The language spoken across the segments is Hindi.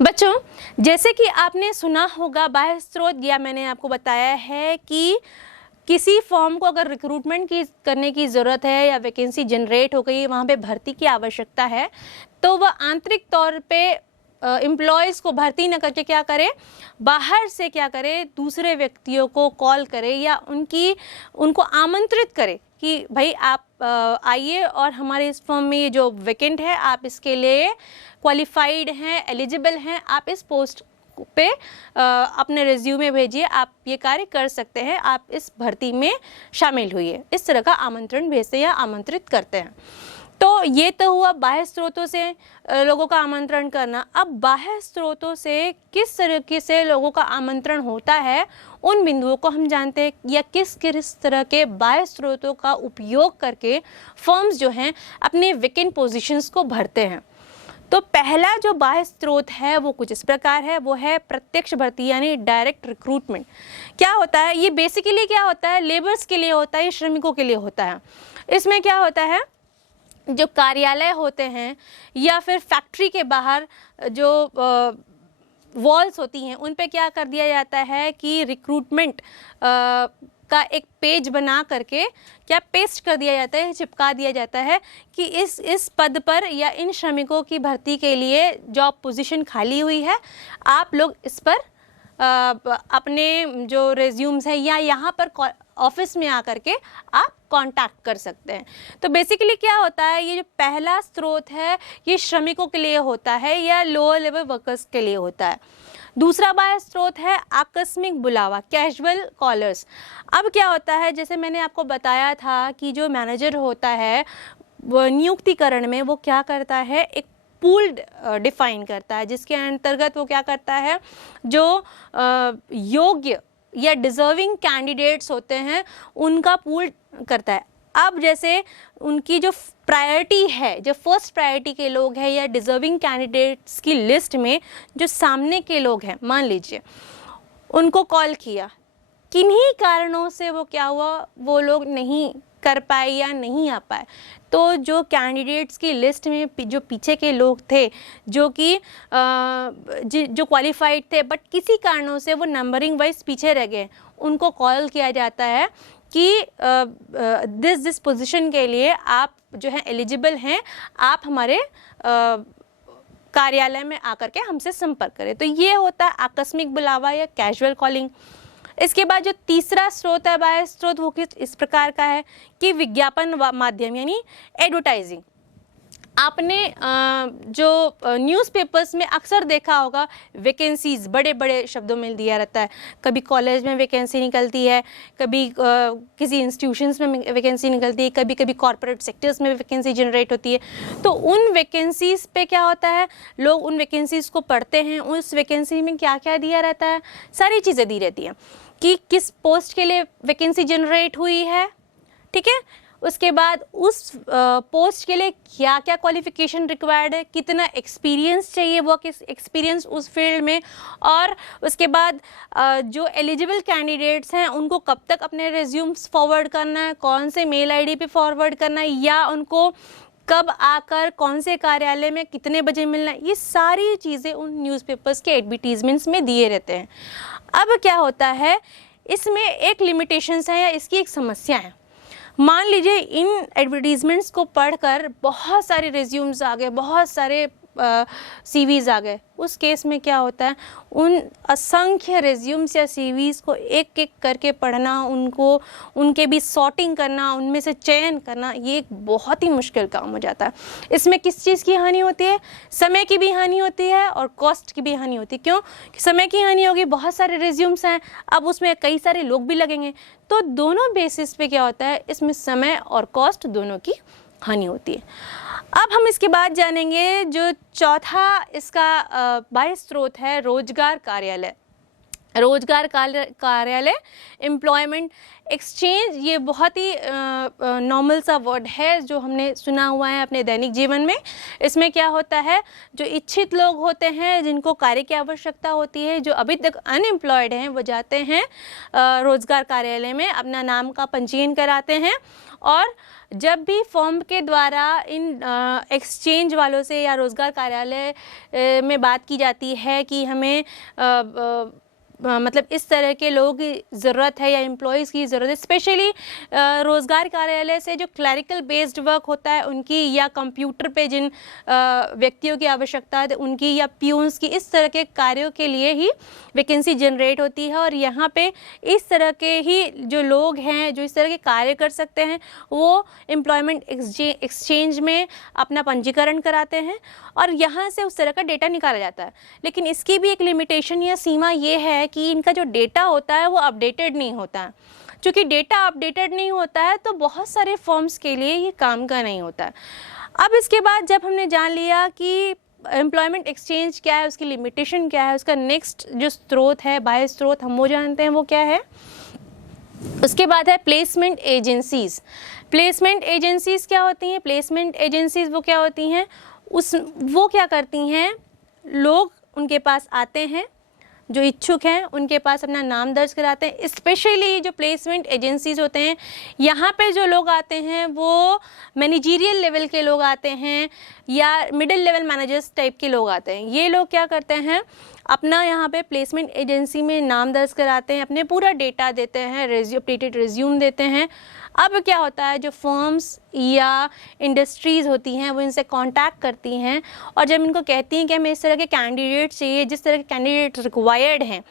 बच्चों, जैसे कि आपने सुना होगा बाह्य स्रोत, या मैंने आपको बताया है कि किसी फॉर्म को अगर रिक्रूटमेंट करने की ज़रूरत है या वैकेंसी जनरेट हो गई, वहाँ पे भर्ती की आवश्यकता है, तो वह आंतरिक तौर पे एम्प्लॉयज़ को भर्ती न करके क्या करे, बाहर से क्या करे, दूसरे व्यक्तियों को कॉल करे या उनको आमंत्रित करे कि भाई आप आइए और हमारे इस फॉर्म में ये जो वैकेंट है आप इसके लिए क्वालिफाइड हैं, एलिजिबल हैं, आप इस पोस्ट पे अपने रिज्यूमे भेजिए, आप ये कार्य कर सकते हैं, आप इस भर्ती में शामिल हुइए। इस तरह का आमंत्रण भेजते हैं या आमंत्रित करते हैं। तो ये तो हुआ बाह्य स्रोतों से लोगों का आमंत्रण करना। अब बाह्य स्रोतों से किस तरीके से लोगों का आमंत्रण होता है, उन बिंदुओं को हम जानते हैं, या किस किस तरह के बाह्य स्रोतों का उपयोग करके फर्म्स जो हैं अपने वैकेंट पोजीशंस को भरते हैं। तो पहला जो बाह्य स्रोत है वो कुछ इस प्रकार है, वो है प्रत्यक्ष भर्ती यानी डायरेक्ट रिक्रूटमेंट। क्या होता है ये? बेसिकली क्या होता है, लेबर्स के लिए होता है, श्रमिकों के लिए होता है। इसमें क्या होता है, जो कार्यालय होते हैं या फिर फैक्ट्री के बाहर जो वॉल्स होती हैं, उन पे क्या कर दिया जाता है कि रिक्रूटमेंट का एक पेज बना करके क्या पेस्ट कर दिया जाता है, चिपका दिया जाता है कि इस पद पर या इन श्रमिकों की भर्ती के लिए जॉब पोजीशन खाली हुई है, आप लोग इस पर अपने जो रिज्यूम्स है या यहाँ पर ऑफिस में आकर के आप कांटेक्ट कर सकते हैं। तो बेसिकली क्या होता है, ये जो पहला स्रोत है ये श्रमिकों के लिए होता है या लोअर लेवल वर्कर्स के लिए होता है। दूसरा बाह्य स्रोत है आकस्मिक बुलावा, कैजुअल कॉलर्स। अब क्या होता है, जैसे मैंने आपको बताया था कि जो मैनेजर होता है वो नियुक्तिकरण में वो क्या करता है, एक पूल डिफाइन करता है, जिसके अंतर्गत वो क्या करता है, जो योग्य या डिजर्विंग कैंडिडेट्स होते हैं उनका पूल करता है। अब जैसे उनकी जो प्रायोरिटी है, जो फर्स्ट प्रायोरिटी के लोग हैं या डिजर्विंग कैंडिडेट्स की लिस्ट में जो सामने के लोग हैं, मान लीजिए उनको कॉल किया, किन्हीं कारणों से वो क्या हुआ, वो लोग नहीं कर पाए या नहीं आ पाए, तो जो कैंडिडेट्स की लिस्ट में जो पीछे के लोग थे जो कि जो क्वालिफाइड थे बट किसी कारणों से वो नंबरिंग वाइज पीछे रह गए, उनको कॉल किया जाता है कि दिस पोजीशन के लिए आप जो है एलिजिबल हैं, आप हमारे कार्यालय में आकर के हमसे संपर्क करें। तो ये होता है आकस्मिक बुलावा या कैजुअल कॉलिंग। इसके बाद जो तीसरा स्रोत है बाह्य स्रोत, वो किस इस प्रकार का है कि विज्ञापन माध्यम यानी एडवर्टाइजिंग। आपने जो न्यूज़पेपर्स में अक्सर देखा होगा, वैकेंसीज बड़े बड़े शब्दों में दिया रहता है। कभी कॉलेज में वैकेंसी निकलती है, कभी किसी इंस्टीट्यूशंस में वैकेंसी निकलती है, कभी कभी कॉरपोरेट सेक्टर्स में वैकेंसी जनरेट होती है। तो उन वैकेंसीज़ पे क्या होता है, लोग उन वैकेंसीज़ को पढ़ते हैं। उस वैकेंसी में क्या क्या दिया रहता है, सारी चीज़ें दी रहती हैं कि किस पोस्ट के लिए वैकेंसी जनरेट हुई है, ठीक है। उसके बाद उस पोस्ट के लिए क्या क्या क्वालिफिकेशन रिक्वायर्ड है, कितना एक्सपीरियंस चाहिए, वर्क एक्सपीरियंस उस फील्ड में, और उसके बाद जो एलिजिबल कैंडिडेट्स हैं उनको कब तक अपने रिज्यूम्स फॉरवर्ड करना है, कौन से मेल आईडी पे फॉरवर्ड करना है, या उनको कब आकर कौन से कार्यालय में कितने बजे मिलना है, ये सारी चीज़ें उन न्यूज़पेपर्स के एडवर्टीजमेंट्स में दिए रहते हैं। अब क्या होता है, इसमें एक लिमिटेशंस है या इसकी एक समस्या है। मान लीजिए इन एडवर्टीजमेंट्स को पढ़कर बहुत सारे रिज्यूम्स आ गए, बहुत सारे सीवीज आ गए। उस केस में क्या होता है, उन असंख्य रिज्यूम्स या सीवीज को एक एक करके पढ़ना, उनके भी सॉर्टिंग करना, उनमें से चयन करना, ये एक बहुत ही मुश्किल काम हो जाता है। इसमें किस चीज़ की हानि होती है, समय की भी हानि होती है और कॉस्ट की भी हानि होती है। क्यों? समय की हानि होगी, बहुत सारे रिज्यूम्स हैं, अब उसमें कई सारे लोग भी लगेंगे, तो दोनों बेसिस पे क्या होता है, इसमें समय और कॉस्ट दोनों की हानि होती है। अब हम इसके बाद जानेंगे जो चौथा इसका बाह्य स्रोत है, रोजगार कार्यालय। रोजगार कार्यालय, एम्प्लॉयमेंट एक्सचेंज, ये बहुत ही नॉर्मल सा वर्ड है जो हमने सुना हुआ है अपने दैनिक जीवन में। इसमें क्या होता है, जो इच्छित लोग होते हैं, जिनको कार्य की आवश्यकता होती है, जो अभी तक अनएम्प्लॉयड हैं, वो जाते हैं रोजगार कार्यालय में, अपना नाम का पंजीयन कराते हैं। और जब भी फर्म के द्वारा इन एक्सचेंज वालों से या रोजगार कार्यालय में बात की जाती है कि हमें मतलब इस तरह के लोगों की ज़रूरत है या एम्प्लॉयज़ की ज़रूरत है, स्पेशली रोज़गार कार्यालय से जो क्लरिकल बेस्ड वर्क होता है उनकी, या कंप्यूटर पे जिन व्यक्तियों की आवश्यकता है उनकी, या प्यून्स की, इस तरह के कार्यों के लिए ही वैकेंसी जनरेट होती है। और यहाँ पे इस तरह के ही जो लोग हैं जो इस तरह के कार्य कर सकते हैं, वो एम्प्लॉयमेंट एक्सचेंज में अपना पंजीकरण कराते हैं और यहाँ से उस तरह का डेटा निकाला जाता है। लेकिन इसकी भी एक लिमिटेशन या सीमा ये है कि इनका जो डेटा होता है वो अपडेटेड नहीं होता है। चूँकि डेटा अपडेटेड नहीं होता है तो बहुत सारे फर्म्स के लिए ये काम का नहीं होता है। अब इसके बाद जब हमने जान लिया कि एम्प्लॉयमेंट एक्सचेंज क्या है, उसकी लिमिटेशन क्या है, उसका नेक्स्ट जो स्रोत है, बाह्य स्रोत, हम वो जानते हैं वो क्या है। उसके बाद है प्लेसमेंट एजेंसीज़। प्लेसमेंट एजेंसीज़ क्या होती हैं? प्लेसमेंट एजेंसीज़ वो क्या होती हैं, वो क्या करती हैं, लोग उनके पास आते हैं, जो इच्छुक हैं उनके पास अपना नाम दर्ज कराते हैं। स्पेशली जो प्लेसमेंट एजेंसीज़ होते हैं, यहाँ पे जो लोग आते हैं वो मैनेजरियल लेवल के लोग आते हैं या मिडिल लेवल मैनेजर्स टाइप के लोग आते हैं। ये लोग क्या करते हैं, अपना यहाँ पे प्लेसमेंट एजेंसी में नाम दर्ज कराते हैं, अपने पूरा डेटा देते हैं, अपडेटेड रिज्यूम देते हैं। अब क्या होता है, जो फर्म्स या इंडस्ट्रीज़ होती हैं वो इनसे कांटेक्ट करती हैं और जब इनको कहती हैं कि हमें इस तरह के कैंडिडेट चाहिए, जिस तरह के कैंडिडेट रिक्वायर्ड हैं,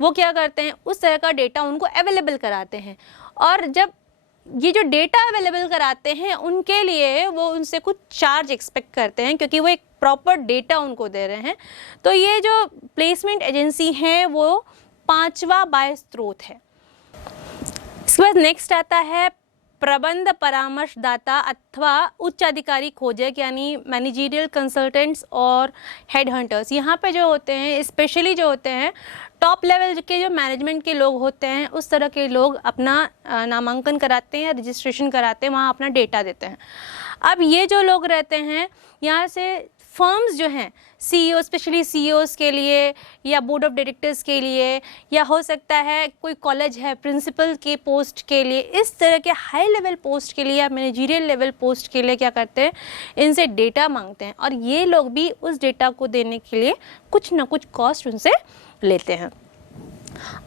वो क्या करते हैं, उस तरह का डेटा उनको अवेलेबल कराते हैं। और जब ये जो डेटा अवेलेबल कराते हैं उनके लिए वो उनसे कुछ चार्ज एक्सपेक्ट करते हैं, क्योंकि वो एक प्रॉपर डेटा उनको दे रहे हैं। तो ये जो प्लेसमेंट एजेंसी है वो 5वां बाह्य स्रोत है। इसके बाद नेक्स्ट आता है प्रबंध परामर्शदाता अथवा उच्च अधिकारी खोजक, यानी मैनेजरियल कंसल्टेंट्स और हेड हंटर्स। यहाँ पे जो होते हैं, स्पेशली जो होते हैं टॉप लेवल के जो मैनेजमेंट के लोग होते हैं, उस तरह के लोग अपना नामांकन कराते हैं, रजिस्ट्रेशन कराते हैं, वहाँ अपना डेटा देते हैं। अब ये जो लोग रहते हैं, यहाँ से फर्म्स जो हैं, सीईओ, स्पेशली सीईओज के लिए या बोर्ड ऑफ डायरेक्टर्स के लिए, या हो सकता है कोई कॉलेज है प्रिंसिपल के पोस्ट के लिए, इस तरह के हाई लेवल पोस्ट के लिए या मैनेजरियल लेवल पोस्ट के लिए क्या करते हैं, इनसे डेटा मांगते हैं और ये लोग भी उस डेटा को देने के लिए कुछ ना कुछ कॉस्ट उनसे लेते हैं।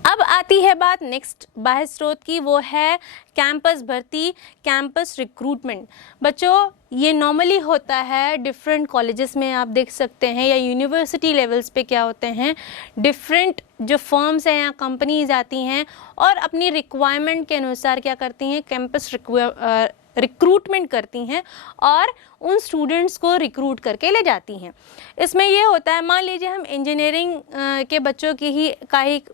अब आती है बात नेक्स्ट बाह्य स्रोत की, वो है कैंपस भर्ती, कैंपस रिक्रूटमेंट। बच्चों, ये नॉर्मली होता है डिफरेंट कॉलेजेस में, आप देख सकते हैं, या यूनिवर्सिटी लेवल्स पे क्या होते हैं, डिफरेंट जो फर्म्स हैं या कंपनीज आती हैं और अपनी रिक्वायरमेंट के अनुसार क्या करती हैं, कैंपस रिक्रूटमेंट करती हैं और उन स्टूडेंट्स को रिक्रूट करके ले जाती हैं। इसमें ये होता है, मान लीजिए हम इंजीनियरिंग के बच्चों की ही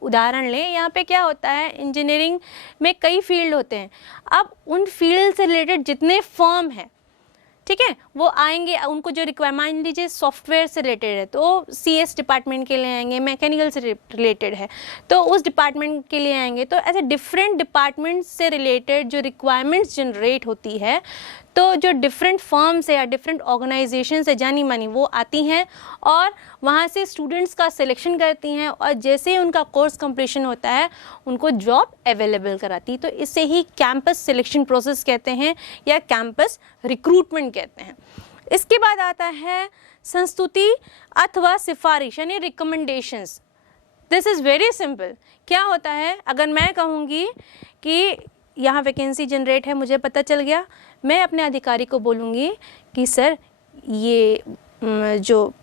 उदाहरण लें। यहाँ पे क्या होता है, इंजीनियरिंग में कई फील्ड होते हैं। अब उन फील्ड से रिलेटेड जितने फर्म हैं, ठीक है, वो आएंगे, उनको जो रिक्वायरमेंट, मान लीजिए सॉफ्टवेयर से रिलेटेड है तो CS डिपार्टमेंट के लिए आएंगे, मैकेनिकल से रिलेटेड है तो उस डिपार्टमेंट के लिए आएंगे। तो ऐसे डिफरेंट डिपार्टमेंट्स से रिलेटेड जो रिक्वायरमेंट्स जनरेट होती है, तो जो डिफरेंट फर्म्स है या डिफरेंट ऑर्गेनाइजेशन से जानी मानी वो आती हैं और वहाँ से स्टूडेंट्स का सिलेक्शन करती हैं और जैसे ही उनका कोर्स कंप्लीशन होता है उनको जॉब अवेलेबल कराती। तो इसे ही कैंपस सिलेक्शन प्रोसेस कहते हैं या कैंपस रिक्रूटमेंट कहते हैं। इसके बाद आता है संस्तुति अथवा सिफारिश, यानी recommendations. This is very simple. क्या होता है, अगर मैं कहूँगी कि यहाँ वैकेंसी जनरेट है, मुझे पता चल गया, मैं अपने अधिकारी को बोलूँगी कि सर ये जो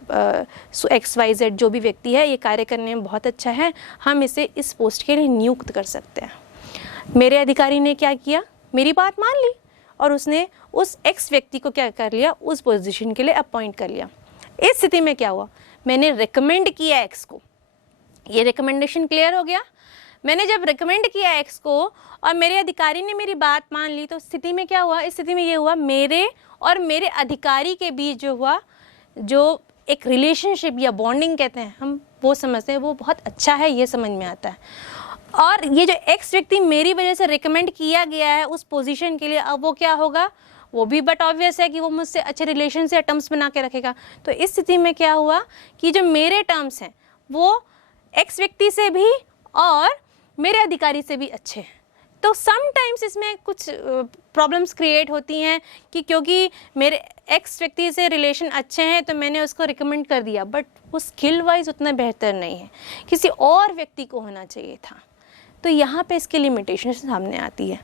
XYZ जो भी व्यक्ति है ये कार्य करने में बहुत अच्छा है, हम इसे इस पोस्ट के लिए नियुक्त कर सकते हैं। मेरे अधिकारी ने क्या किया, मेरी बात मान ली और उसने उस X व्यक्ति को क्या कर लिया, उस पोजीशन के लिए अपॉइंट कर लिया। इस स्थिति में क्या हुआ, मैंने रिकमेंड किया X को, ये रिकमेंडेशन क्लियर हो गया। मैंने जब रिकमेंड किया X को और मेरे अधिकारी ने मेरी बात मान ली, तो स्थिति में क्या हुआ, इस स्थिति में ये हुआ, मेरे और मेरे अधिकारी के बीच जो हुआ, जो एक रिलेशनशिप या बॉन्डिंग कहते हैं, हम वो समझते हैं वो बहुत अच्छा है, ये समझ में आता है। और ये जो एक्स व्यक्ति मेरी वजह से रिकमेंड किया गया है उस पोजीशन के लिए, अब वो क्या होगा, वो भी बट ऑब्वियस है कि वो मुझसे अच्छे रिलेशन से टर्म्स बना के रखेगा। तो इस स्थिति में क्या हुआ कि जो मेरे टर्म्स हैं वो एक्स व्यक्ति से भी और मेरे अधिकारी से भी अच्छे हैं। तो समटाइम्स इसमें कुछ प्रॉब्लम्स क्रिएट होती हैं कि क्योंकि मेरे एक्स व्यक्ति से रिलेशन अच्छे हैं तो मैंने उसको रिकमेंड कर दिया, बट वो स्किल वाइज उतना बेहतर नहीं है, किसी और व्यक्ति को होना चाहिए था। तो यहाँ पे इसकी लिमिटेशन सामने आती है।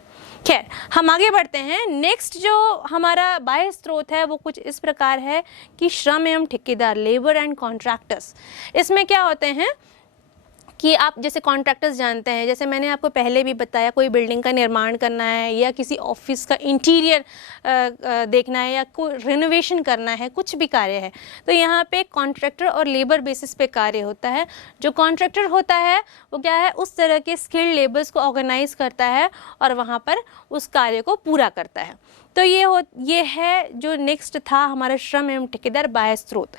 खैर, हम आगे बढ़ते हैं। नेक्स्ट जो हमारा बाह्य स्रोत है वो कुछ इस प्रकार है कि श्रम एवं ठेकेदार, लेबर एंड कॉन्ट्रैक्टर्स। इसमें क्या होते हैं कि आप जैसे कॉन्ट्रैक्टर्स जानते हैं, जैसे मैंने आपको पहले भी बताया, कोई बिल्डिंग का निर्माण करना है या किसी ऑफिस का इंटीरियर देखना है या कोई रिनोवेशन करना है, कुछ भी कार्य है, तो यहाँ पे कॉन्ट्रैक्टर और लेबर बेसिस पे कार्य होता है। जो कॉन्ट्रैक्टर होता है वो क्या है, उस तरह के स्किल्ड लेबर्स को ऑर्गेनाइज करता है और वहाँ पर उस कार्य को पूरा करता है। तो ये है जो नेक्स्ट था हमारा श्रम एवं ठेकेदार बाह्य स्रोत।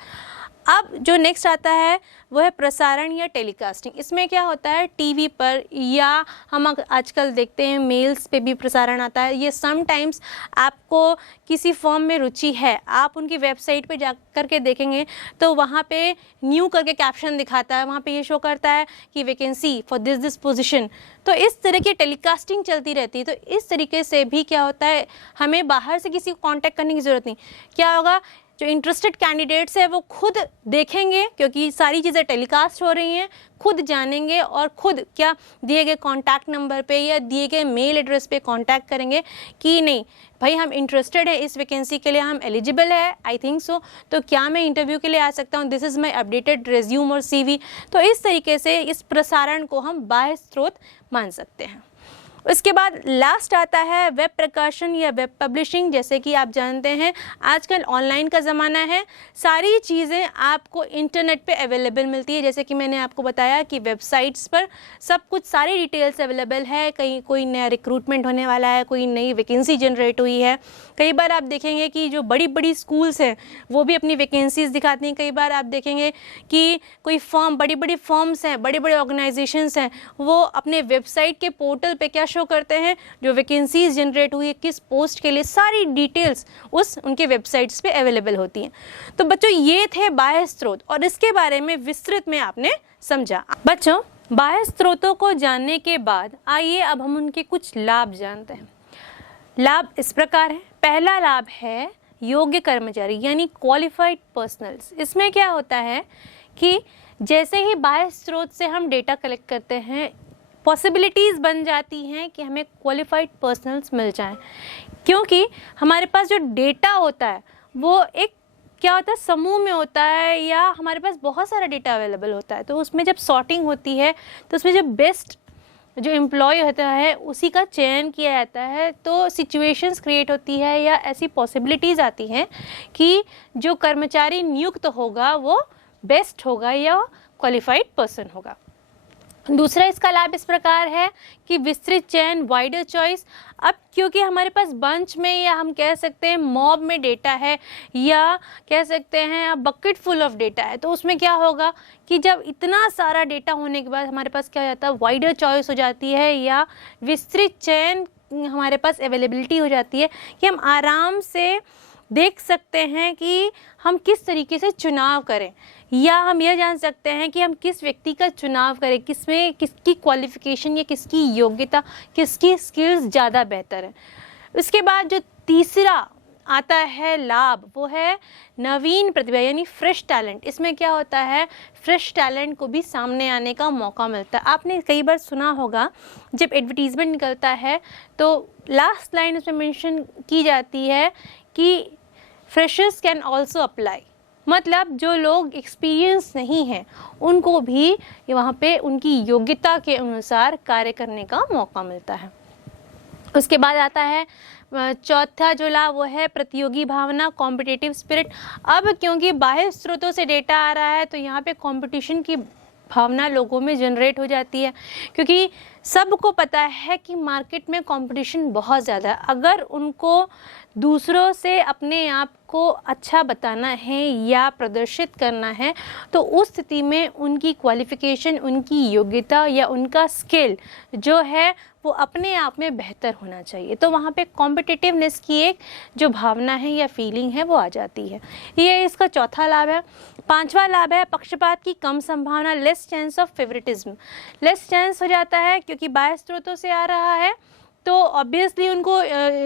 अब जो नेक्स्ट आता है वो है प्रसारण या टेलीकास्टिंग। इसमें क्या होता है, टीवी पर या हम आजकल देखते हैं मेल्स पे भी प्रसारण आता है। ये समटाइम्स आपको किसी फॉर्म में रुचि है, आप उनकी वेबसाइट पे जा कर के देखेंगे तो वहाँ पे न्यू करके कैप्शन दिखाता है, वहाँ पे ये शो करता है कि वैकेंसी फॉर दिस पोजीशन। तो इस तरह की टेलीकास्टिंग चलती रहती है। तो इस तरीके से भी क्या होता है, हमें बाहर से किसी को कॉन्टैक्ट करने की ज़रूरत नहीं। क्या होगा, जो इंटरेस्टेड कैंडिडेट्स है वो खुद देखेंगे, क्योंकि सारी चीज़ें टेलीकास्ट हो रही हैं, खुद जानेंगे और खुद क्या दिए गए कॉन्टैक्ट नंबर पे या दिए गए मेल एड्रेस पे कॉन्टैक्ट करेंगे कि नहीं भाई हम इंटरेस्टेड है इस वैकेंसी के लिए, हम एलिजिबल है, आई थिंक सो, तो क्या मैं इंटरव्यू के लिए आ सकता हूँ, this is my updated resume और CV। तो इस तरीके से इस प्रसारण को हम बाह्य स्रोत मान सकते हैं। उसके बाद लास्ट आता है वेब प्रकाशन या वेब पब्लिशिंग। जैसे कि आप जानते हैं आजकल ऑनलाइन का ज़माना है, सारी चीज़ें आपको इंटरनेट पे अवेलेबल मिलती है। जैसे कि मैंने आपको बताया कि वेबसाइट्स पर सब कुछ, सारी डिटेल्स अवेलेबल है। कहीं कोई नया रिक्रूटमेंट होने वाला है, कोई नई वैकेंसी जनरेट हुई है। कई बार आप देखेंगे कि जो बड़ी बड़ी स्कूल्स हैं वो भी अपनी वैकेंसीज़ दिखाती हैं। कई बार आप देखेंगे कि कोई फॉर्म, बड़ी बड़ी फॉर्म्स हैं, बड़े बड़े ऑर्गेनाइजेशंस हैं, वो अपने वेबसाइट के पोर्टल पे क्या शो करते हैं, जो वैकेंसीज जनरेट हुई है किस पोस्ट के लिए, सारी डिटेल्स उनके वेबसाइट्स पे अवेलेबल होती हैं। तो बच्चों ये थे बाह्य स्रोत और इसके बारे में विस्तृत में आपने समझा। बच्चों बाह्य स्रोतों को जानने के बाद आइए अब हम उनके कुछ लाभ जानते हैं। लाभ इस प्रकार है। पहला लाभ है योग्य कर्मचारी यानी क्वालिफाइड पर्सनल्स। इसमें क्या होता है कि जैसे ही बाह्य स्रोत से हम डेटा कलेक्ट करते हैं, पॉसिबिलिटीज़ बन जाती हैं कि हमें क्वालिफाइड पर्सनल्स मिल जाएं, क्योंकि हमारे पास जो डेटा होता है वो एक क्या होता है, समूह में होता है या हमारे पास बहुत सारा डेटा अवेलेबल होता है। तो उसमें जब सॉर्टिंग होती है तो उसमें जो बेस्ट जो एम्प्लॉय होता है उसी का चयन किया जाता है। तो सिचुएशंस क्रिएट होती है या ऐसी पॉसिबिलिटीज़ आती हैं कि जो कर्मचारी नियुक्त होगा वो बेस्ट होगा या क्वालिफाइड पर्सन होगा। दूसरा इसका लाभ इस प्रकार है कि विस्तृत चयन, वाइडर चॉइस। अब क्योंकि हमारे पास बंच में या हम कह सकते हैं मॉब में डेटा है या कह सकते हैं बकेट फुल ऑफ डेटा है, तो उसमें क्या होगा कि जब इतना सारा डेटा होने के बाद हमारे पास क्या हो जाता है, वाइडर चॉइस हो जाती है या विस्तृत चयन हमारे पास अवेलेबिलिटी हो जाती है कि हम आराम से देख सकते हैं कि हम किस तरीके से चुनाव करें, या हम यह जान सकते हैं कि हम किस व्यक्ति का चुनाव करें, किसमें किसकी क्वालिफ़िकेशन या किसकी योग्यता, किसकी स्किल्स ज़्यादा बेहतर है। उसके बाद जो तीसरा आता है लाभ वो है नवीन प्रतिभा यानी फ्रेश टैलेंट। इसमें क्या होता है, फ्रेश टैलेंट को भी सामने आने का मौका मिलता है। आपने कई बार सुना होगा जब एडवर्टीज़मेंट निकलता है तो लास्ट लाइन उसमें मेंशन की जाती है कि फ्रेशर्स कैन ऑल्सो अप्लाई, मतलब जो लोग एक्सपीरियंस नहीं हैं उनको भी वहाँ पे उनकी योग्यता के अनुसार कार्य करने का मौका मिलता है। उसके बाद आता है चौथा जो लाभ वो है प्रतियोगी भावना, कॉम्पिटिटिव स्पिरिट। अब क्योंकि बाह्य स्रोतों से डेटा आ रहा है तो यहाँ पे कंपटीशन की भावना लोगों में जनरेट हो जाती है, क्योंकि सबको पता है कि मार्केट में कंपटीशन बहुत ज़्यादा है। अगर उनको दूसरों से अपने आप को अच्छा बताना है या प्रदर्शित करना है, तो उस स्थिति में उनकी क्वालिफ़िकेशन, उनकी योग्यता या उनका स्किल जो है वो अपने आप में बेहतर होना चाहिए। तो वहाँ पे कॉम्पिटिटिवनेस की एक जो भावना है या फीलिंग है वो आ जाती है। ये इसका चौथा लाभ है। पांचवा लाभ है पक्षपात की कम संभावना, less chance of favouritism. Less chance हो जाता है क्योंकि बाह्य स्रोतों से आ रहा है, तो ऑब्वियसली उनको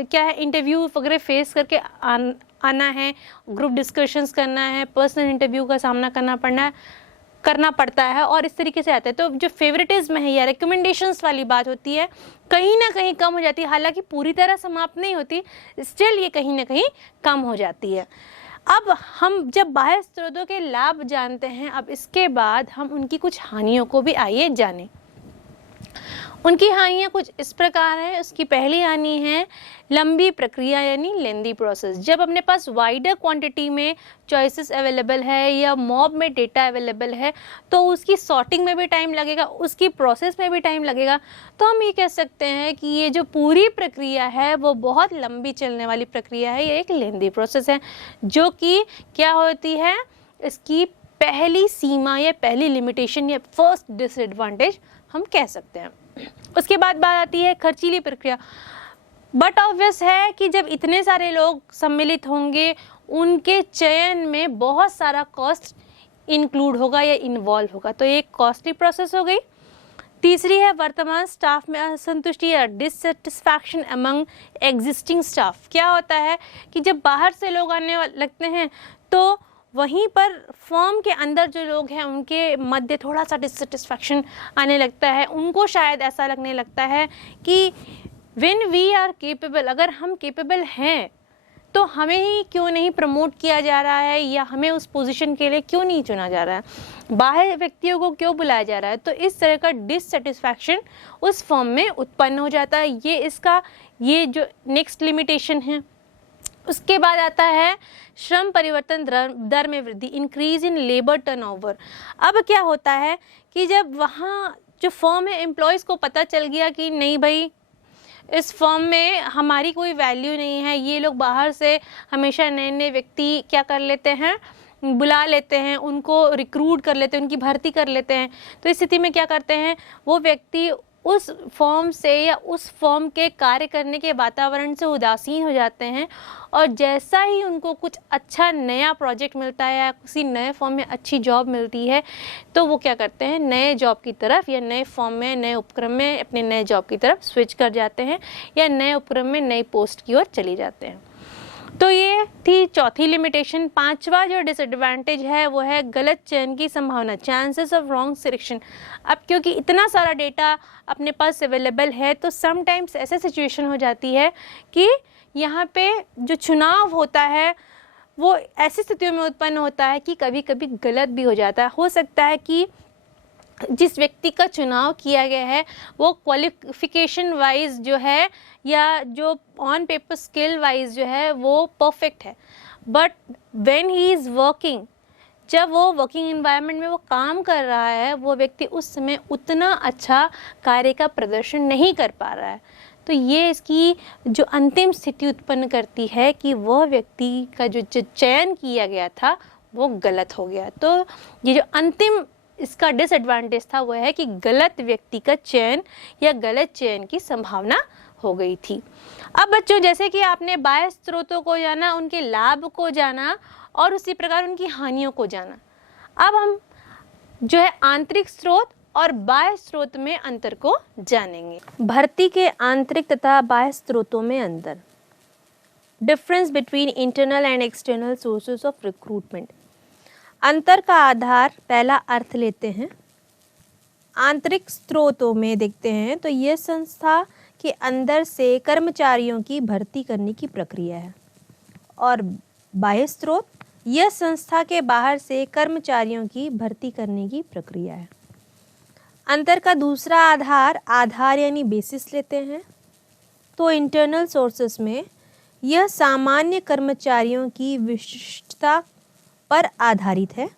क्या है, इंटरव्यू वगैरह फेस करके आना है, ग्रुप डिस्कशंस करना है, पर्सनल इंटरव्यू का सामना करना पड़ता है और इस तरीके से आता है। तो जो फेवरेटिज्म है या रिकमेंडेशंस वाली बात होती है कहीं ना कहीं कम हो जाती है, हालांकि पूरी तरह समाप्त नहीं होती, स्टिल ये कहीं ना कहीं कम हो जाती है। अब हम जब बाह्य स्रोतों के लाभ जानते हैं, अब इसके बाद हम उनकी कुछ हानियों को भी आइए जानें। उनकी हानियाँ कुछ इस प्रकार है। उसकी पहली हानि है लंबी प्रक्रिया यानी लेंदी प्रोसेस। जब अपने पास वाइडर क्वांटिटी में चॉइसेस अवेलेबल है या मॉब में डेटा अवेलेबल है, तो उसकी सॉर्टिंग में भी टाइम लगेगा, उसकी प्रोसेस में भी टाइम लगेगा। तो हम ये कह सकते हैं कि ये जो पूरी प्रक्रिया है वो बहुत लंबी चलने वाली प्रक्रिया है, ये एक लेंदी प्रोसेस है, जो कि क्या होती है, इसकी पहली सीमा या पहली लिमिटेशन या फर्स्ट डिसएडवांटेज हम कह सकते हैं। उसके बाद बात आती है खर्चीली प्रक्रिया। बट ऑब्वियस है कि जब इतने सारे लोग सम्मिलित होंगे, उनके चयन में बहुत सारा कॉस्ट इंक्लूड होगा या इन्वॉल्व होगा, तो एक कॉस्टली प्रोसेस हो गई। तीसरी है वर्तमान स्टाफ में असंतुष्टि या डिससेटिस्फैक्शन अमंग एग्जिस्टिंग स्टाफ। क्या होता है कि जब बाहर से लोग आने लगते हैं तो वहीं पर फर्म के अंदर जो लोग हैं उनके मध्य थोड़ा सा डिससेटिस्फैक्शन आने लगता है। उनको शायद ऐसा लगने लगता है कि व्हेन वी आर केपेबल, अगर हम केपेबल हैं तो हमें ही क्यों नहीं प्रमोट किया जा रहा है या हमें उस पोजीशन के लिए क्यों नहीं चुना जा रहा है, बाहर व्यक्तियों को क्यों बुलाया जा रहा है। तो इस तरह का डिससेटिस्फैक्शन उस फर्म में उत्पन्न हो जाता है। ये जो नेक्स्ट लिमिटेशन है। उसके बाद आता है श्रम परिवर्तन दर में वृद्धि, इंक्रीज इन लेबर टर्नओवर। अब क्या होता है कि जब वहाँ जो फर्म है, एम्प्लॉयज़ को पता चल गया कि नहीं भाई, इस फर्म में हमारी कोई वैल्यू नहीं है, ये लोग बाहर से हमेशा नए नए व्यक्ति क्या कर लेते हैं, बुला लेते हैं, उनको रिक्रूट कर लेते हैं, उनकी भर्ती कर लेते हैं। तो इस स्थिति में क्या करते हैं, वो व्यक्ति उस फर्म से या उस फर्म के कार्य करने के वातावरण से उदासीन हो जाते हैं, और जैसा ही उनको कुछ अच्छा नया प्रोजेक्ट मिलता है या किसी नए फर्म में अच्छी जॉब मिलती है, तो वो क्या करते हैं, नए जॉब की तरफ या नए फर्म में, नए उपक्रम में अपने नए जॉब की तरफ स्विच कर जाते हैं या नए उपक्रम में नई पोस्ट की ओर चली जाते हैं। तो ये थी चौथी लिमिटेशन। पांचवा जो डिसएडवांटेज है वो है गलत चयन की संभावना, चांसेस ऑफ रॉन्ग सिलेक्शन। अब क्योंकि इतना सारा डेटा अपने पास अवेलेबल है, तो समटाइम्स ऐसे सिचुएशन हो जाती है कि यहाँ पे जो चुनाव होता है वो ऐसी स्थितियों में उत्पन्न होता है कि कभी कभी गलत भी हो जाता है। हो सकता है कि जिस व्यक्ति का चुनाव किया गया है वो क्वालिफिकेशन वाइज जो है या जो ऑन पेपर स्किल वाइज जो है वो परफेक्ट है, but when he is working, जब वो वर्किंग एनवायरनमेंट में वो काम कर रहा है, वो व्यक्ति उस समय उतना अच्छा कार्य का प्रदर्शन नहीं कर पा रहा है। तो ये इसकी जो अंतिम स्थिति उत्पन्न करती है कि वह व्यक्ति का जो चयन किया गया था वो गलत हो गया। तो ये जो अंतिम इसका डिसएडवांटेज था वो है कि गलत व्यक्ति का चयन या गलत चयन की संभावना हो गई थी। अब बच्चों, जैसे कि आपने बाह्य स्रोतों को जाना, उनके लाभ को जाना और उसी प्रकार उनकी हानियों को जाना, अब हम जो है आंतरिक स्रोत और बाह्य स्रोत में अंतर को जानेंगे। भर्ती के आंतरिक तथा बाह्य स्रोतों में अंतर, difference between internal and external sources of recruitment. अंतर का आधार पहला अर्थ लेते हैं। आंतरिक स्रोतों में देखते हैं तो यह संस्था के अंदर से कर्मचारियों की भर्ती करने की प्रक्रिया है, और बाह्य स्रोत यह संस्था के बाहर से कर्मचारियों की भर्ती करने की प्रक्रिया है। अंतर का दूसरा आधार यानी बेसिस लेते हैं तो इंटरनल सोर्सेस में यह सामान्य कर्मचारियों की विशिष्टता पर आधारित है,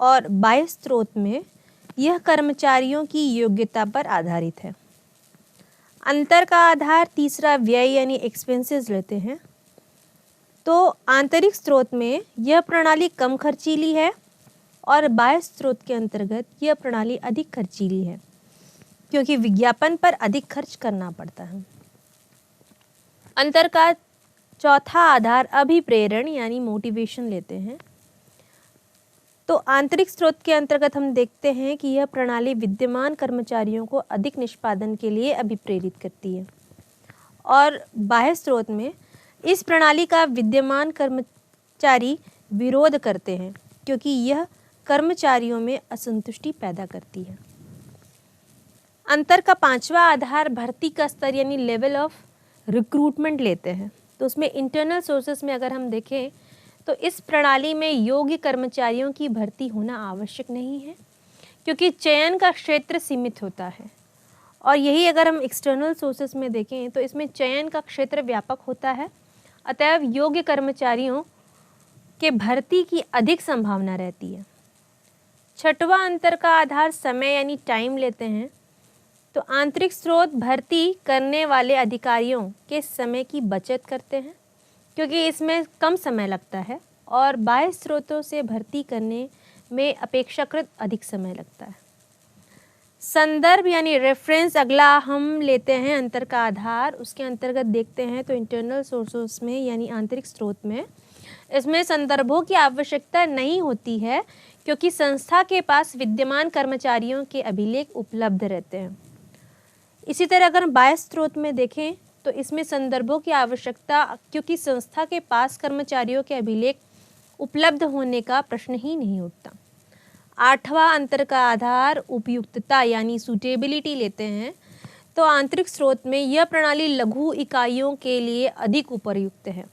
और बाह्य स्रोत में यह कर्मचारियों की योग्यता पर आधारित है। अंतर का आधार तीसरा व्यय यानी एक्सपेंसेस लेते हैं तो आंतरिक स्रोत में यह प्रणाली कम खर्चीली है और बाह्य स्रोत के अंतर्गत यह प्रणाली अधिक खर्चीली है, क्योंकि विज्ञापन पर अधिक खर्च करना पड़ता है। अंतर का चौथा आधार अभिप्रेरण यानी मोटिवेशन लेते हैं। तो आंतरिक स्रोत के अंतर्गत हम देखते हैं कि यह प्रणाली विद्यमान कर्मचारियों को अधिक निष्पादन के लिए अभिप्रेरित करती है, और बाह्य स्रोत में इस प्रणाली का विद्यमान कर्मचारी विरोध करते हैं, क्योंकि यह कर्मचारियों में असंतुष्टि पैदा करती है। अंतर का पांचवा आधार भर्ती का स्तर यानी लेवल ऑफ रिक्रूटमेंट लेते हैं। तो उसमें इंटरनल सोर्सेस में अगर हम देखें तो इस प्रणाली में योग्य कर्मचारियों की भर्ती होना आवश्यक नहीं है, क्योंकि चयन का क्षेत्र सीमित होता है। और यही अगर हम एक्सटर्नल सोर्सेस में देखें तो इसमें चयन का क्षेत्र व्यापक होता है, अतएव योग्य कर्मचारियों के भर्ती की अधिक संभावना रहती है। छठवां अंतर का आधार समय यानी टाइम लेते हैं। तो आंतरिक स्रोत भर्ती करने वाले अधिकारियों के समय की बचत करते हैं, क्योंकि इसमें कम समय लगता है, और बाह्य स्रोतों से भर्ती करने में अपेक्षाकृत अधिक समय लगता है। संदर्भ यानी रेफरेंस अगला हम लेते हैं अंतर का आधार। उसके अंतर्गत देखते हैं तो इंटरनल सोर्सेस में यानी आंतरिक स्रोत में इसमें संदर्भों की आवश्यकता नहीं होती है, क्योंकि संस्था के पास विद्यमान कर्मचारियों के अभिलेख उपलब्ध रहते हैं। इसी तरह अगर बाह्य स्रोत में देखें तो इसमें संदर्भों की आवश्यकता, क्योंकि संस्था के पास कर्मचारियों के अभिलेख उपलब्ध होने का प्रश्न ही नहीं उठता। आठवां अंतर का आधार उपयुक्तता यानी सूटेबिलिटी लेते हैं। तो आंतरिक स्रोत में यह प्रणाली लघु इकाइयों के लिए अधिक उपयुक्त है,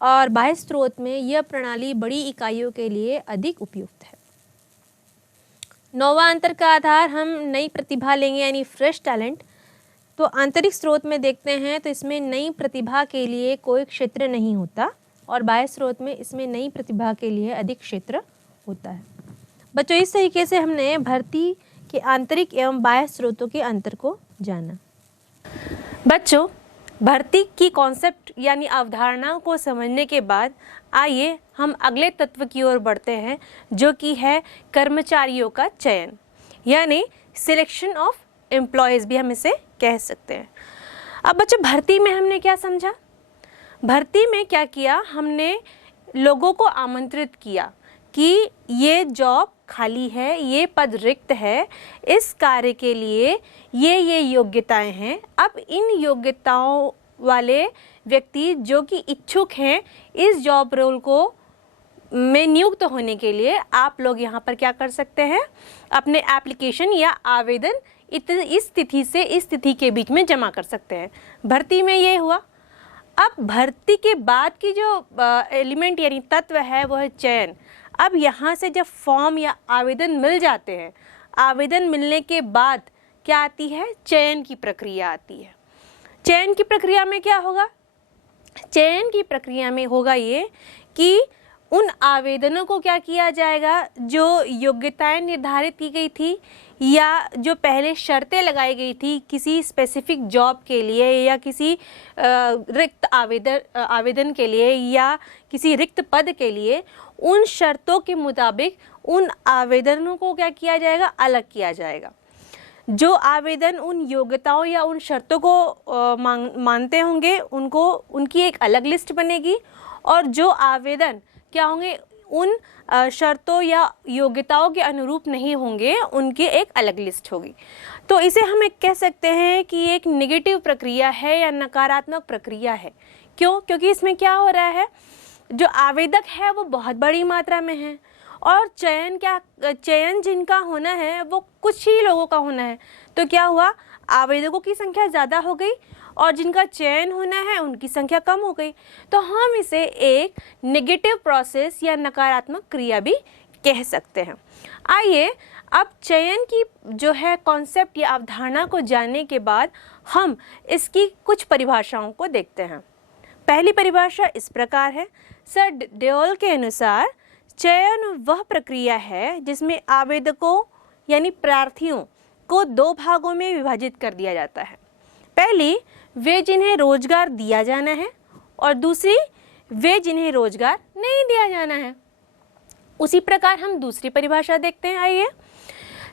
और बाह्य स्रोत में यह प्रणाली बड़ी इकाइयों के लिए अधिक उपयुक्त है। नौवां अंतर का आधार हम नई प्रतिभा लेंगे यानी फ्रेश टैलेंट। तो आंतरिक स्रोत में देखते हैं तो इसमें नई प्रतिभा के लिए कोई क्षेत्र नहीं होता, और बाह्य स्रोत में इसमें नई प्रतिभा के लिए अधिक क्षेत्र होता है। बच्चों, इस तरीके से हमने भर्ती के आंतरिक एवं बाह्य स्रोतों के अंतर को जाना। बच्चों, भर्ती की कॉन्सेप्ट यानी अवधारणा को समझने के बाद आइए हम अगले तत्व की ओर बढ़ते हैं, जो कि है कर्मचारियों का चयन यानी सिलेक्शन ऑफ एम्प्लॉयज़ भी हम इसे कह सकते हैं। अब बच्चों, भर्ती में हमने क्या समझा? भर्ती में क्या किया? हमने लोगों को आमंत्रित किया कि ये जॉब खाली है, ये पद रिक्त है, इस कार्य के लिए ये योग्यताएं हैं। अब इन योग्यताओं वाले व्यक्ति जो कि इच्छुक हैं इस जॉब रोल को में नियुक्त होने के लिए, आप लोग यहाँ पर क्या कर सकते हैं? अपने एप्लीकेशन या आवेदन इस तिथि से इस तिथि के बीच में जमा कर सकते हैं। भर्ती में ये हुआ। अब भर्ती के बाद की जो एलिमेंट यानी तत्व है वो है चयन। अब यहाँ से जब फॉर्म या आवेदन मिल जाते हैं, आवेदन मिलने के बाद क्या आती है? चयन की प्रक्रिया आती है। चयन की प्रक्रिया में क्या होगा? चयन की प्रक्रिया में होगा ये कि उन आवेदनों को क्या किया जाएगा, जो योग्यताएं निर्धारित की गई थी या जो पहले शर्तें लगाई गई थी किसी स्पेसिफिक जॉब के लिए या किसी रिक्त आवेदन के लिए या किसी रिक्त पद के लिए, उन शर्तों के मुताबिक उन आवेदनों को क्या किया जाएगा? अलग किया जाएगा। जो आवेदन उन योग्यताओं या उन शर्तों को मानते होंगे उनकी एक अलग लिस्ट बनेगी, और जो आवेदन क्या होंगे उन शर्तों या योग्यताओं के अनुरूप नहीं होंगे उनकी एक अलग लिस्ट होगी। तो इसे हम एक कह सकते हैं कि एक नेगेटिव प्रक्रिया है या नकारात्मक प्रक्रिया है। क्यों? क्योंकि इसमें क्या हो रहा है, जो आवेदक है वो बहुत बड़ी मात्रा में है, और चयन जिनका होना है वो कुछ ही लोगों का होना है। तो क्या हुआ? आवेदकों की संख्या ज़्यादा हो गई और जिनका चयन होना है उनकी संख्या कम हो गई। तो हम इसे एक नेगेटिव प्रोसेस या नकारात्मक क्रिया भी कह सकते हैं। आइए अब चयन की जो है कॉन्सेप्ट या अवधारणा को जानने के बाद हम इसकी कुछ परिभाषाओं को देखते हैं। पहली परिभाषा इस प्रकार है। सर डेओल के अनुसार चयन वह प्रक्रिया है जिसमें आवेदकों यानी प्रार्थियों को दो भागों में विभाजित कर दिया जाता है। पहली, वे जिन्हें रोजगार दिया जाना है, और दूसरी, वे जिन्हें रोजगार नहीं दिया जाना है। उसी प्रकार हम दूसरी परिभाषा देखते हैं, आइए।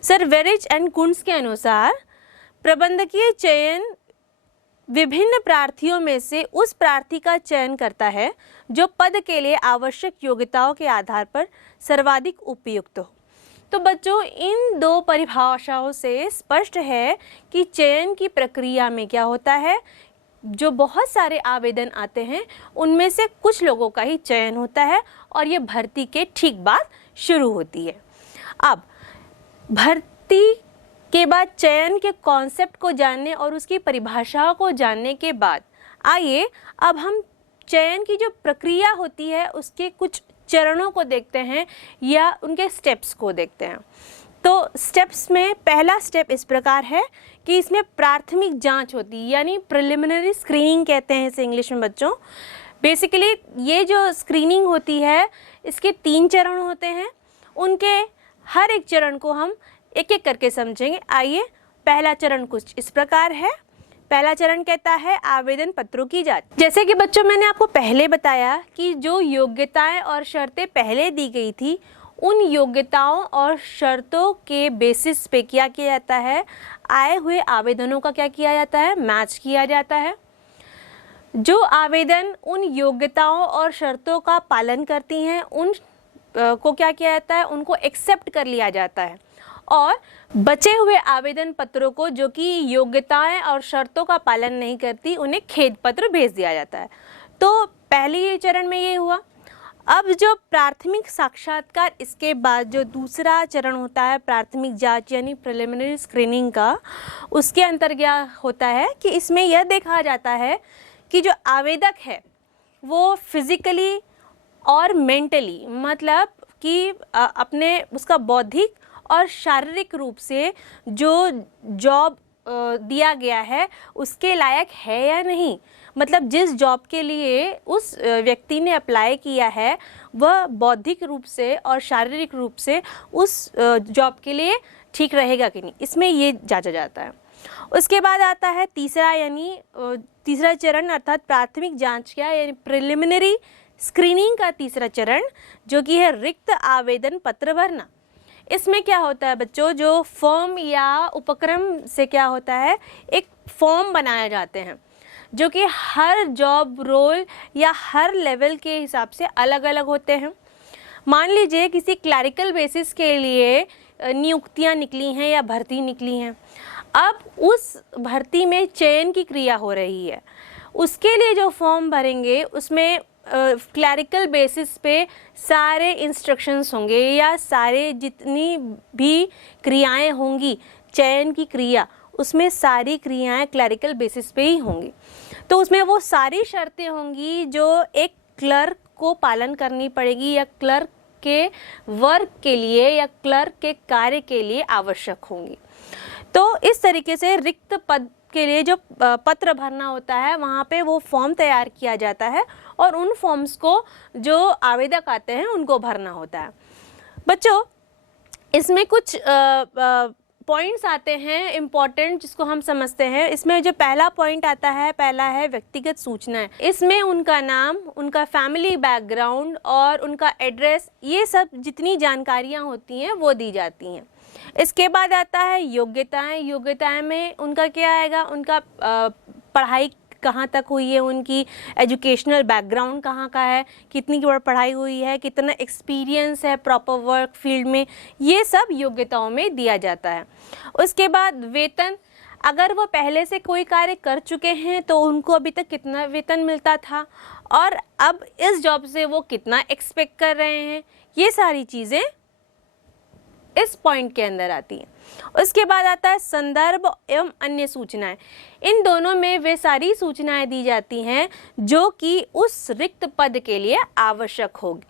सर वेरिज एंड कुंट्स के अनुसार प्रबंधकीय चयन विभिन्न प्रार्थियों में से उस प्रार्थी का चयन करता है जो पद के लिए आवश्यक योग्यताओं के आधार पर सर्वाधिक उपयुक्त हो। तो बच्चों, इन दो परिभाषाओं से स्पष्ट है कि चयन की प्रक्रिया में क्या होता है, जो बहुत सारे आवेदन आते हैं उनमें से कुछ लोगों का ही चयन होता है और ये भर्ती के ठीक बाद शुरू होती है। अब भर्ती के बाद चयन के कॉन्सेप्ट को जानने और उसकी परिभाषाओं को जानने के बाद आइए अब हम चयन की जो प्रक्रिया होती है उसके कुछ चरणों को देखते हैं या उनके स्टेप्स को देखते हैं। तो स्टेप्स में पहला स्टेप इस प्रकार है कि इसमें प्राथमिक जांच होती है, यानी प्रिलिमिनरी स्क्रीनिंग कहते हैं इसे इंग्लिश में बच्चों। बेसिकली ये जो स्क्रीनिंग होती है इसके 3 चरण होते हैं, उनके हर एक चरण को हम एक एक करके समझेंगे। आइए, पहला चरण कुछ इस प्रकार है। पहला चरण कहता है आवेदन पत्रों की जांच। जैसे कि बच्चों मैंने आपको पहले बताया कि जो योग्यताएं और शर्तें पहले दी गई थी उन योग्यताओं और शर्तों के बेसिस पे क्या किया जाता है, आए हुए आवेदनों का क्या किया जाता है, मैच किया जाता है। जो आवेदन उन योग्यताओं और शर्तों का पालन करती हैं उन को क्या किया जाता है, उनको एक्सेप्ट कर लिया जाता है और बचे हुए आवेदन पत्रों को जो कि योग्यताएं और शर्तों का पालन नहीं करती उन्हें खेद पत्र भेज दिया जाता है। तो पहली चरण में ये हुआ। अब जो प्राथमिक साक्षात्कार, इसके बाद जो दूसरा चरण होता है प्राथमिक जांच यानी प्रिलिमिनरी स्क्रीनिंग का, उसके अंतर्गत क्या होता है कि इसमें यह देखा जाता है कि जो आवेदक है वो फिजिकली और मेंटली, मतलब कि अपने उसका बौद्धिक और शारीरिक रूप से जो जॉब दिया गया है उसके लायक है या नहीं। मतलब जिस जॉब के लिए उस व्यक्ति ने अप्लाई किया है वह बौद्धिक रूप से और शारीरिक रूप से उस जॉब के लिए ठीक रहेगा कि नहीं, इसमें ये जांचा जाता है। उसके बाद आता है तीसरा चरण अर्थात प्राथमिक जांच का यानी प्रिलिमिनरी स्क्रीनिंग का तीसरा चरण, जो कि है रिक्त आवेदन पत्र भरना। इसमें क्या होता है बच्चों, जो फॉर्म या उपक्रम से क्या होता है, एक फॉर्म बनाए जाते हैं जो कि हर जॉब रोल या हर लेवल के हिसाब से अलग अलग होते हैं। मान लीजिए किसी क्लरिकल बेसिस के लिए नियुक्तियां निकली हैं या भर्ती निकली हैं, अब उस भर्ती में चयन की क्रिया हो रही है, उसके लिए जो फॉर्म भरेंगे उसमें क्लरिकल बेसिस पे सारे इंस्ट्रक्शंस होंगे या सारे जितनी भी क्रियाएं होंगी चयन की क्रिया, उसमें सारी क्रियाएं क्लरिकल बेसिस पे ही होंगी। तो उसमें वो सारी शर्तें होंगी जो एक क्लर्क को पालन करनी पड़ेगी या क्लर्क के वर्क के लिए या क्लर्क के कार्य के लिए आवश्यक होंगी। तो इस तरीके से रिक्त पद के लिए जो पत्र भरना होता है वहाँ पे वो फॉर्म तैयार किया जाता है और उन फॉर्म्स को जो आवेदक आते हैं उनको भरना होता है। बच्चों, इसमें कुछ पॉइंट्स आते हैं इम्पॉर्टेंट जिसको हम समझते हैं। इसमें जो पहला पॉइंट आता है, पहला है व्यक्तिगत सूचनाएं। इसमें उनका नाम, उनका फैमिली बैकग्राउंड और उनका एड्रेस, ये सब जितनी जानकारियां होती हैं वो दी जाती हैं। इसके बाद आता है योग्यताएं। योग्यताएं में उनका क्या आएगा, उनका पढ़ाई कहाँ तक हुई है, उनकी एजुकेशनल बैकग्राउंड कहाँ का है, कितनी की पढ़ाई हुई है, कितना एक्सपीरियंस है प्रॉपर वर्क फील्ड में, ये सब योग्यताओं में दिया जाता है। उसके बाद वेतन, अगर वो पहले से कोई कार्य कर चुके हैं तो उनको अभी तक कितना वेतन मिलता था और अब इस जॉब से वो कितना एक्सपेक्ट कर रहे हैं, ये सारी चीज़ें इस पॉइंट के अंदर आती हैं। उसके बाद आता है संदर्भ एवं अन्य सूचनाएं। इन दोनों में वे सारी सूचनाएं दी जाती हैं जो कि उस रिक्त पद के लिए आवश्यक होगी।